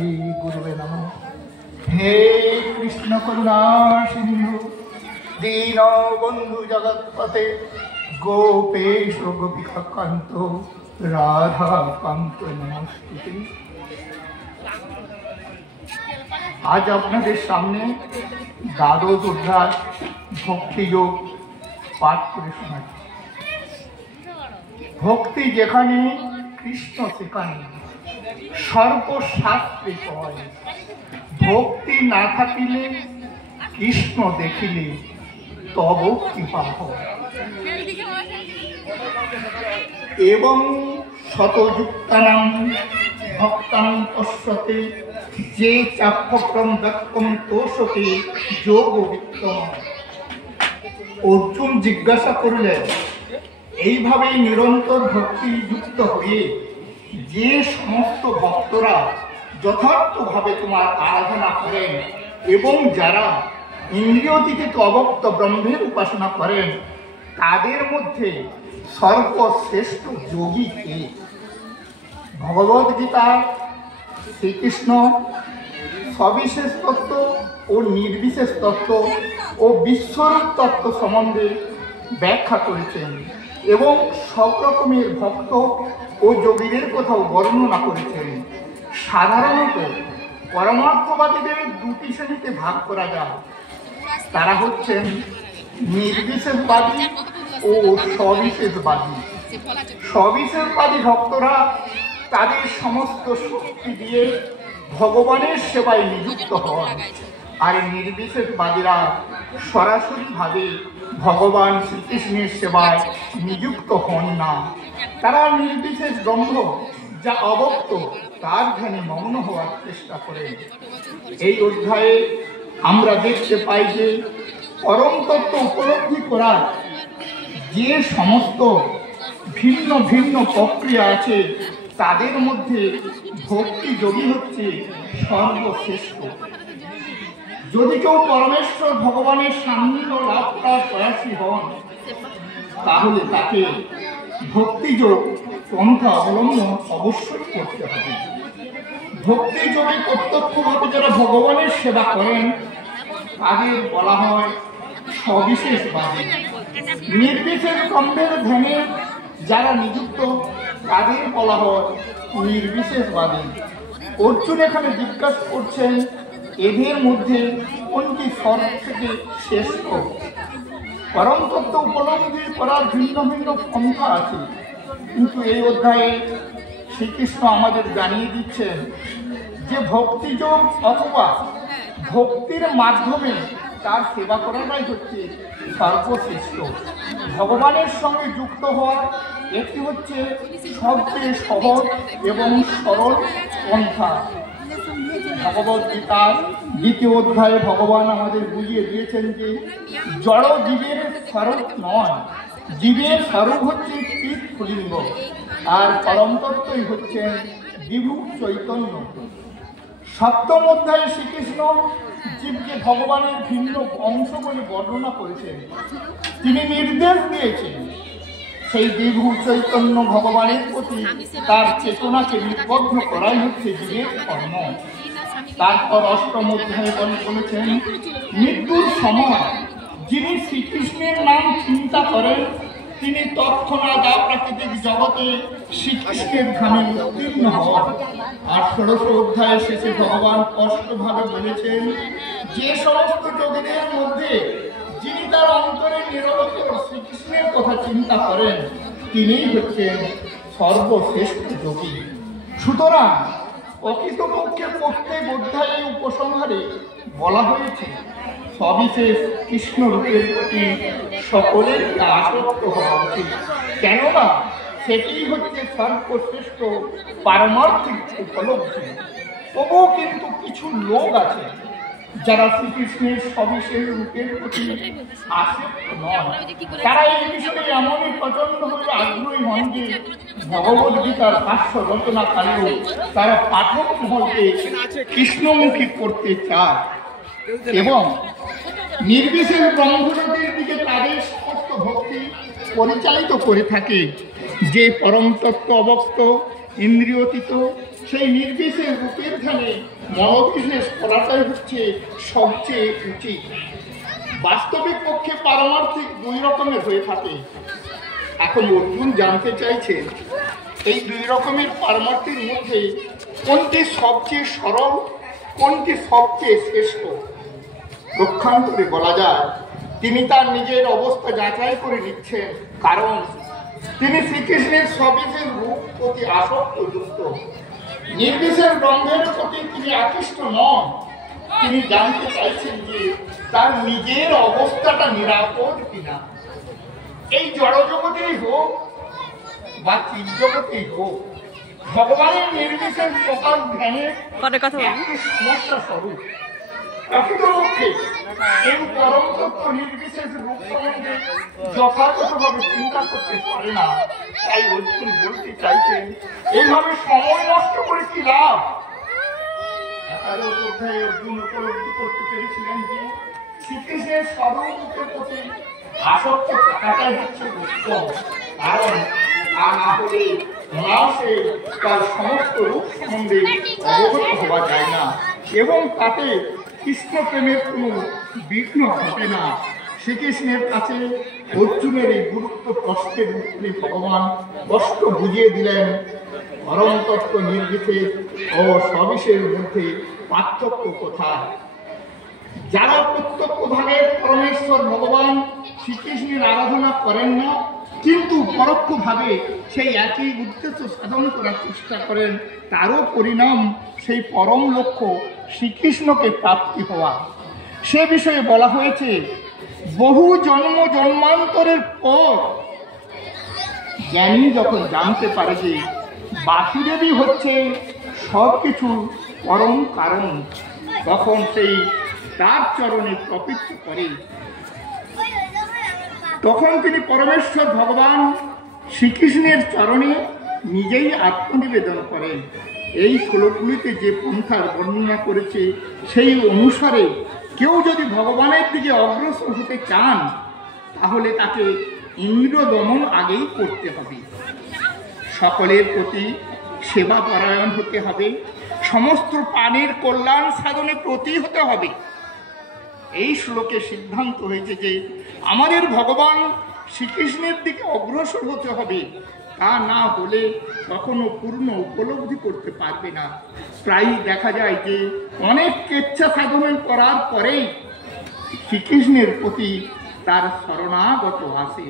শ্রী গুরুবে নমঃ। হে কৃষ্ণ করুণা সিন্ধু দীন বন্ধু জগৎপতে গোপেশ গোপিকা কান্ত রাধা কান্ত নমস্তুতে। আজ আপনাদের সামনে দ্বাদশ অধ্যায় ভক্তিযোগ পাঠ করে শোনাচ্ছি। ভক্তি যেখানে কৃষ্ণ সেখানে সর্বশাস্ত্রে কয়, ভক্তি না থাকিলে কৃষ্ণ দেখিলে তব কৃপা হয়। এবং শতযুক্তানাং ভক্তাং পশ্যতে যে চাক্ষক্রম ব্যক্তম তোষতে যোগ বিত্তম। অর্জুন জিজ্ঞাসা করলেন, এইভাবে নিরন্তর ভক্তি যুক্ত হয়ে যে সমস্ত ভক্তরা যথার্থভাবে তোমার আরাধনা করেন এবং যারা ইন্দ্রিয়তীত অবক্ত ব্রহ্মের উপাসনা করেন, তাদের মধ্যে সর্বশ্রেষ্ঠ যোগী কে? ভগবদ্গীতা শ্রীকৃষ্ণ সবিশেষ তত্ত্ব ও নির্বিশেষ তত্ত্ব ও বিশ্বরূপ তত্ত্ব সম্বন্ধে ব্যাখ্যা করেছেন এবং সব রকমের ভক্ত ও যোগীদের কথাও বর্ণনা করেছেন। সাধারণত পরমার্থবাদীদের দুটি শ্রেণীতে ভাগ করা যায়। তারা হচ্ছেন নির্বিশেষবাদী ও সবিশেষবাদী। সবিশেষবাদী ভক্তরা তাদের সমস্ত শক্তি দিয়ে ভগবানের সেবায় নিযুক্ত হন, আর নির্বিশেষবাদীরা সরাসরিভাবে ভগবান শ্রীকৃষ্ণের সেবায় নিযুক্ত হন না। তারা নির্বিশেষ ব্রহ্ম যা অবক্ত তার ধ্যানে মগ্ন হওয়ার চেষ্টা করেন। এই অধ্যায়ে আমরা দেখতে পাই যে পরম তত্ত্ব উপলব্ধি করার যে সমস্ত ভিন্ন ভিন্ন প্রক্রিয়া আছে, তাদের মধ্যে ভক্তি যোগী হচ্ছে সর্বশ্রেষ্ঠ। যদি কেউ পরমেশ্বর ভগবানের সান্নিধ্য লাভ করার প্রয়াসী হন, তাহলে তাকে ভক্তিযোগ পন্থা অবলম্বন অবশ্যই করতে হবে। ভক্তি যোগে প্রত্যক্ষভাবে যারা ভগবানের সেবা করেন, তাদের বলা হয় সবিশেষবাদী। নির্বিশেষ ব্রহ্মের ধ্যানে যারা নিযুক্ত, তাদের বলা হয় নির্বিশেষবাদী। অর্জুন এখানে জিজ্ঞাসা করছেন, এদের মধ্যে কোনটি সব থেকে শ্রেষ্ঠ? পরম তত্ত্ব উপলব্ধি করার ভিন্ন ভিন্ন পন্থা আছে, কিন্তু এই অধ্যায়ে শ্রীকৃষ্ণ আমাদের জানিয়ে দিচ্ছেন যে ভক্তিযোগ অথবা ভক্তির মাধ্যমে তার সেবা করাটাই হচ্ছে সর্বশ্রেষ্ঠ। ভগবানের সঙ্গে যুক্ত হওয়া এটি হচ্ছে সবচেয়ে সহজ এবং সরল পন্থা। ভগবদ্গীতার দ্বিতীয় অধ্যায়ে ভগবান আমাদের বুঝিয়ে দিয়েছেন যে জড় জীবের স্বরূপ নয়, জীবের স্বরূপ হচ্ছে চিৎ স্ফুলিঙ্গ, আর পরম তত্ত্বই হচ্ছে বিভু চৈতন্য। সপ্তম অধ্যায়ে শ্রীকৃষ্ণ জীবকে ভগবানের ভিন্ন অংশ বলে বর্ণনা করেছেন। তিনি নির্দেশ দিয়েছেন সেই বিভু চৈতন্য ভগবানের প্রতি তার চেতনাকে নিবদ্ধ করাই হচ্ছে জীবের কর্ম। তারপর অষ্টম অধ্যায়ে বলেছেন, মৃত্যুর সময় যিনি শ্রীকৃষ্ণের নাম চিন্তা করেন, তিনি তৎক্ষণাৎ প্রাকৃতিক জগতে শ্রীকৃষ্ণের ধামে উত্তীর্ণ হন। আর ষোড়শ অধ্যায়ের শেষে ভগবান স্পষ্টভাবে বলেছেন, যে সমস্ত যোগীদের মধ্যে যিনি তার অন্তরে নিরন্তর শ্রীকৃষ্ণের কথা চিন্তা করেন, তিনিই হচ্ছেন সর্বশ্রেষ্ঠ যোগী। সুতরাং প্রকৃতপক্ষে প্রত্যেক অধ্যায়ে উপসংহারে বলা হয়েছে সবিশেষ কৃষ্ণ রূপের প্রতি সকলের আসক্ত হওয়া উচিত, কেননা সেটি হচ্ছে সর্বশ্রেষ্ঠ পারমার্থিক উপলব্ধি। তবুও কিন্তু কিছু লোক আছে যারা শ্রীকৃষ্ণের সবিশেষ রূপের প্রতি আসক্ত নয়। তারা এই বিষয়ে এমনই প্রচন্ডভাবে আগ্রহী হন যে ভগবদ্গীতার ভাষ্য রচনাকালেও তারা পাঠক মহলকে কৃষ্ণমুখী করতে চায় এবং নির্বিশেষ ব্রহ্মজ্যোতির দিকে তাদের সমস্ত ভক্তি পরিচালিত করে থাকে। যে পরম তত্ত্ব অবক্ত, ইন্দ্রিয়তীত সেই নির্বিশেষ রূপের ধ্যানে মনোবিশেষ করাটাই হচ্ছে সবচেয়ে উচিত। বাস্তবিক পক্ষে পারমার্থিক দুই রকমের হয়ে থাকে। এখন অর্জুন জানতে চাইছেন এই দুই রকমের পারমার্থিক মধ্যে কোনটি সবচেয়ে সরল, কোনটি সবচেয়ে শ্রেষ্ঠ। পক্ষান্তরে বলা যায় তিনি তার নিজের অবস্থা যাচাই করে নিচ্ছেন, কারণ তিনি শ্রীকৃষ্ণের সবিশেষ রূপ প্রতি আসক্ত যুক্ত। নির্বিশেষ রঙের প্রতি তিনি আকৃষ্ট নন। তিনি জানতে চাইছেন যে তার নিজের অবস্থাটা নিরাপদ কিনা। এই জড়জগতেই হোক বা চিৎ জগতেই হোক, ভগবানের নির্বিশেষ প্রকাশ জ্ঞানের একটি সমস্যা স্বরূপ। প্রকৃতপক্ষে এই পরম তত্ত্ব নির্বিশেষ রূপ সম্বন্ধে যথাযথভাবে চিন্তা করতে পারে না। তাই অর্জুন বলতে চাইছেন এইভাবে সময় নষ্ট করে কি লাভ। অর্জুন উপলব্ধি করতে পেরেছিলেন যে শ্রীকৃষ্ণের স্বরূপের প্রতি আসক্ত থাকাটাই হচ্ছে উত্তম, কারণ তা না হলে মানুষে তার সমস্ত রূপ সম্বন্ধে অবগত হওয়া যায় না এবং তাতে কৃষ্ণ প্রেমের কোনো বিঘ্ন ঘটে না। শ্রীকৃষ্ণের কাছে অর্জুনের এই গুরুত্ব প্রশ্নের উত্তরে ভগবান স্পষ্ট বুঝিয়ে দিলেন পরম তত্ত্ব নির্বিশেষ ও সবিশেষের মধ্যে পার্থক্য কোথায়। যারা প্রত্যক্ষভাবে পরমেশ্বর ভগবান শ্রীকৃষ্ণের আরাধনা করেন না, কিন্তু পরোক্ষভাবে সেই একই উদ্দেশ্য সাধন করার চেষ্টা করেন, তারও পরিণাম সেই পরম লক্ষ্য শ্রীকৃষ্ণকে প্রাপ্তি হওয়া। সে বিষয়ে বলা হয়েছে বহু জন্ম জন্মান্তরের পর জ্ঞানী যখন জানতে পারে যে বাসুদেবী হচ্ছে সব কিছুর পরম কারণ, তখন সেই তার চরণে প্রকৃত করে। তখন তিনি পরমেশ্বর ভগবান শ্রীকৃষ্ণের চরণে নিজেই আত্মনিবেদন করেন। এই শ্লোকগুলিতে যে পন্থার বর্ণনা করেছে সেই অনুসারে কেউ যদি ভগবানের দিকে অগ্রসর হতে চান, তাহলে তাকে ইন্দ্র দমন আগেই করতে হবে, সকলের প্রতি সেবা পরায়ণ হতে হবে, সমস্ত প্রাণীর কল্যাণ সাধনে প্রতি হতে হবে। এই শ্লোকে সিদ্ধান্ত হয়েছে যে আমাদের ভগবান শ্রীকৃষ্ণের দিকে অগ্রসর হতে হবে, তা না হলে কখনো পূর্ণ উপলব্ধি করতে পারবে না। প্রায়ই দেখা যায় যে অনেক কেচ্ছা সাধন করার পরেই শ্রীকৃষ্ণের প্রতি তার শরণাগত আসে,